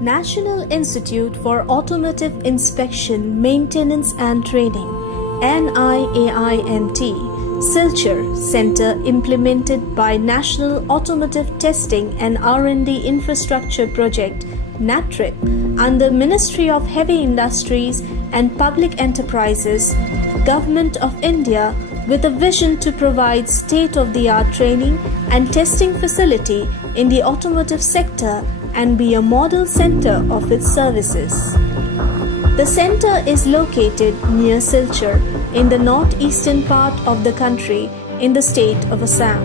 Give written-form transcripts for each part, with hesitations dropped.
National Institute for Automotive Inspection, Maintenance and Training NATRIP-Silchar Center implemented by National Automotive Testing and R&D Infrastructure Project NATRIP under Ministry of Heavy Industries and Public Enterprises, Government of India, with a vision to provide state-of-the-art training and testing facility in the automotive sector and be a model center of its services. The center is located near Silchar in the northeastern part of the country in the state of Assam.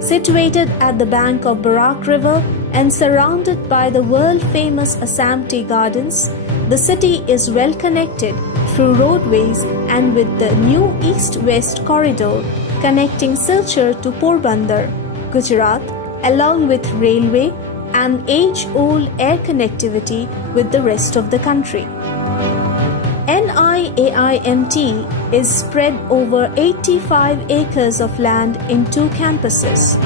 Situated at the bank of Barak River and surrounded by the world-famous Assam Tea Gardens, the city is well connected through roadways and with the new east-west corridor connecting Silchar to Porbandar, Gujarat, along with railway and age-old air connectivity with the rest of the country. NIAIMT is spread over 85 acres of land in 2 campuses.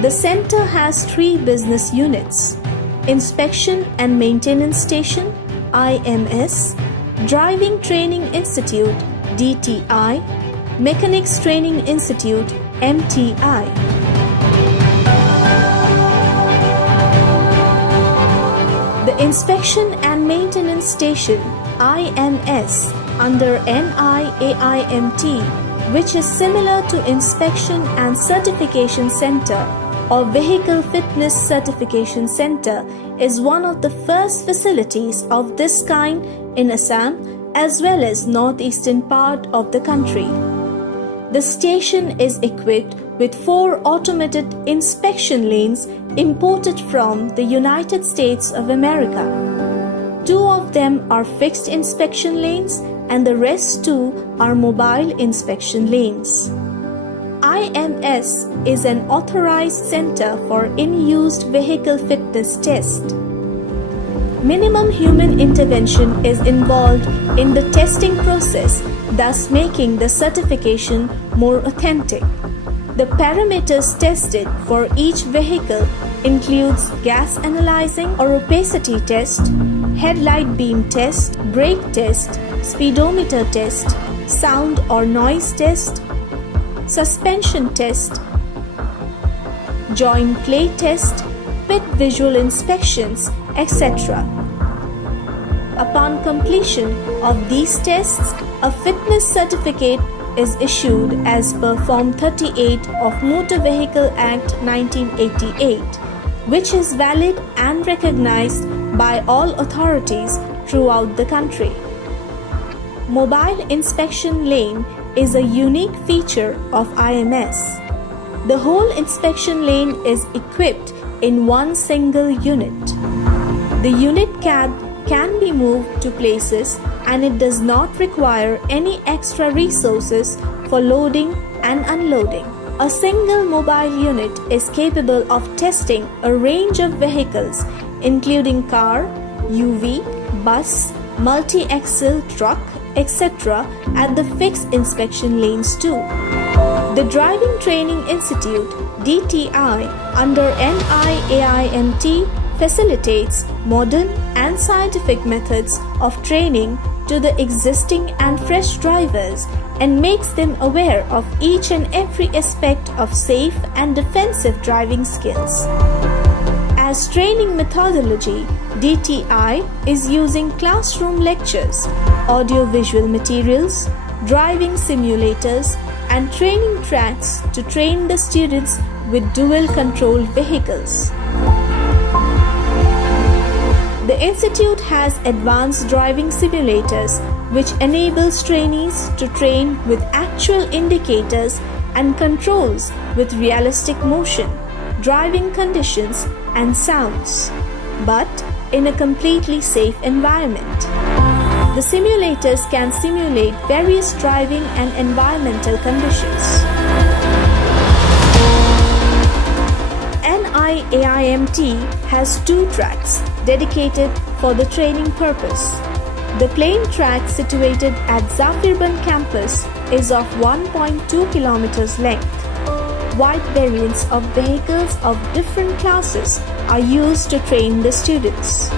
The center has 3 business units: Inspection and Maintenance Station (IMS), Driving Training Institute (DTI), Mechanics Training Institute (MTI). The Inspection and Maintenance Station (IMS) under NIAIMT, which is similar to Inspection and Certification Center or Vehicle Fitness Certification Center, is one of the first facilities of this kind in Assam as well as northeastern part of the country. The station is equipped with 4 automated inspection lanes imported from the United States of America. 2 of them are fixed inspection lanes and the rest 2 are mobile inspection lanes. IMS is an authorized center for in-used vehicle fitness test. Minimum human intervention is involved in the testing process, thus making the certification more authentic. The parameters tested for each vehicle includes gas analyzing or opacity test, headlight beam test, brake test, speedometer test, sound or noise test, suspension test, joint play test, pit visual inspections, etc. Upon completion of these tests, a fitness certificate is issued as per Form 38 of Motor Vehicle Act 1988, which is valid and recognized by all authorities throughout the country. Mobile inspection lane is a unique feature of IMS. The whole inspection lane is equipped in one single unit. The unit cab can be moved to places and it does not require any extra resources for loading and unloading. A single mobile unit is capable of testing a range of vehicles including car, UV, bus, multi-axle truck, etc. at the fixed inspection lanes too. The Driving Training Institute DTI under NIAIMT facilitates modern and scientific methods of training to the existing and fresh drivers and makes them aware of each and every aspect of safe and defensive driving skills. As training methodology, DTI is using classroom lectures, audio-visual materials, driving simulators, and training tracks to train the students with dual-control vehicles. The institute has advanced driving simulators which enables trainees to train with actual indicators and controls with realistic motion, driving conditions and sounds, but in a completely safe environment. The simulators can simulate various driving and environmental conditions. NIAIMT has 2 tracks dedicated for the training purpose. The plain track situated at Zafirband campus is of 1.2 kilometers length, wide variants of vehicles of different classes are used to train the students.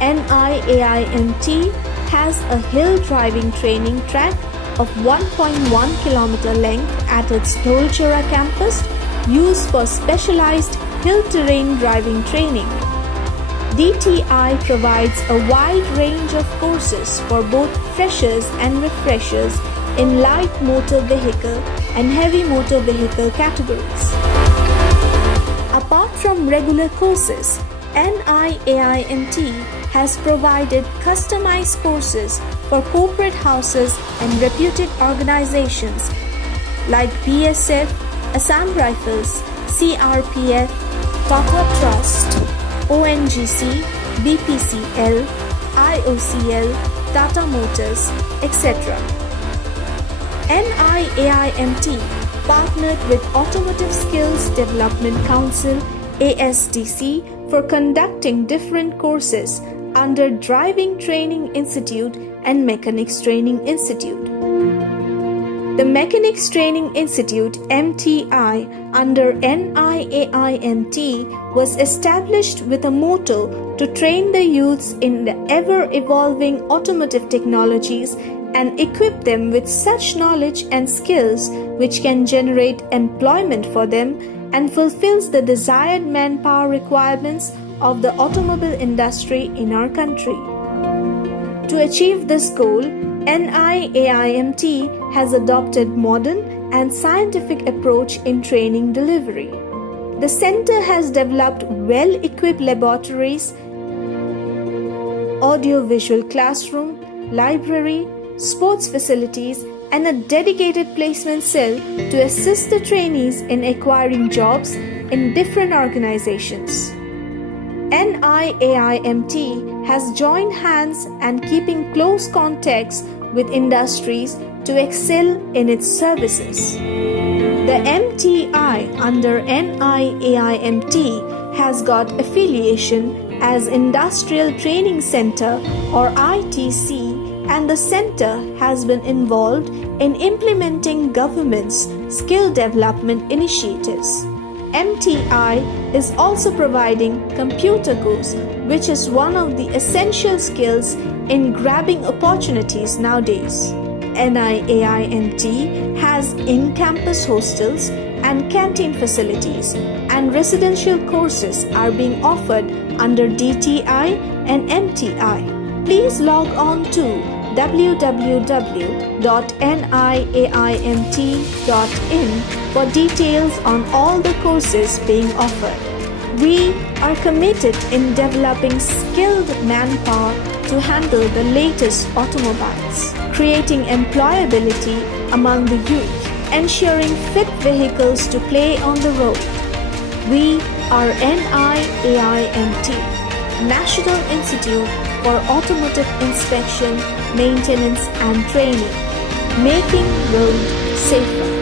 NIAIMT has a hill driving training track of 1.1 km length at its Dholchara campus used for specialized hill terrain driving training. DTI provides a wide range of courses for both freshers and refreshers in light motor vehicle and heavy motor vehicle categories. Apart from regular courses, NIAIMT has provided customized courses for corporate houses and reputed organizations like BSF, Assam Rifles, CRPF, Tata Trust, ONGC, BPCL, IOCL, Tata Motors, etc. NIAIMT partnered with Automotive Skills Development Council ASDC for conducting different courses under Driving Training Institute and Mechanics Training Institute. The Mechanics Training Institute MTI under NIAIMT was established with a motto to train the youths in the ever-evolving automotive technologies and equip them with such knowledge and skills which can generate employment for them and fulfills the desired manpower requirements of the automobile industry in our country. To achieve this goal, NIAIMT has adopted modern and scientific approach in training delivery. The center has developed well-equipped laboratories, audio-visual classroom, library, sports facilities, and a dedicated placement cell to assist the trainees in acquiring jobs in different organizations. NIAIMT has joined hands and keeping close contacts with industries to excel in its services. The MTI under NIAIMT has got affiliation as Industrial Training Center or ITC, and the center has been involved in implementing government's skill development initiatives. MTI is also providing computer course, which is one of the essential skills in grabbing opportunities nowadays. NIAIMT has in-campus hostels and canteen facilities, and residential courses are being offered under DTI and MTI. Please log on to www.niaimt.in for details on all the courses being offered. We are committed in developing skilled manpower to handle the latest automobiles, creating employability among the youth, ensuring fit vehicles to play on the road. We are NIAIMT, National Institute for Automotive Inspection, Maintenance and Training, making road safer.